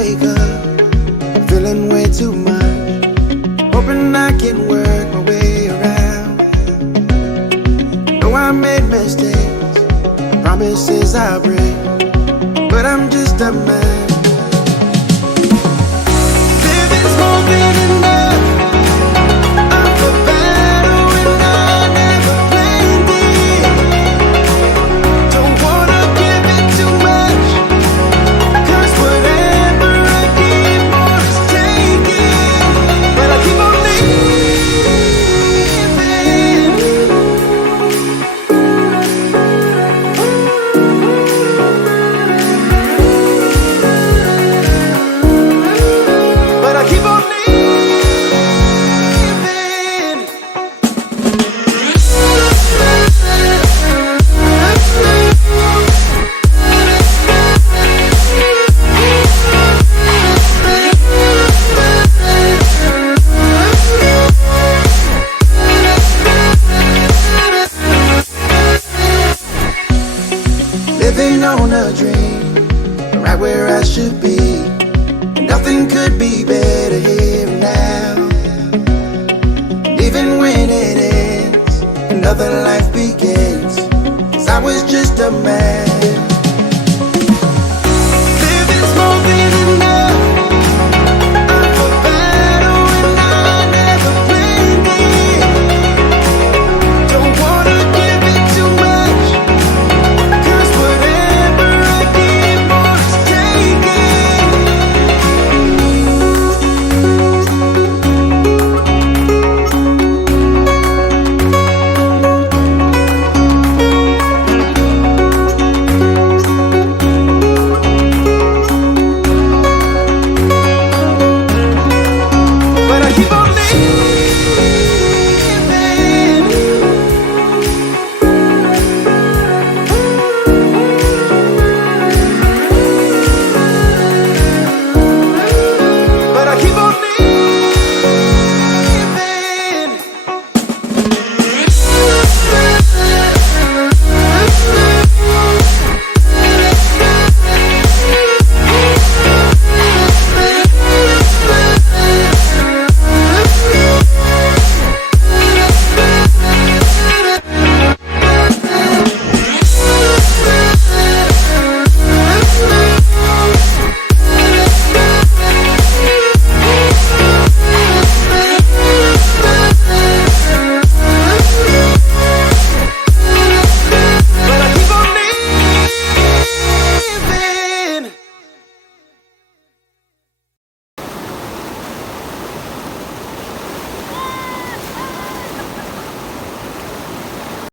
wake up feeling way too much, hoping I can work my way around. Know I made mistakes, promises I break, but I'm just a man. Living's more than enough. I'm for battle and I never planned it. Don't wanna give it too much, 'cause whatever I give more is taken. But I keep on living on a dream, right where I should be. Nothing could be better here and now. And even when it ends, another life begins. 'Cause I was just a man.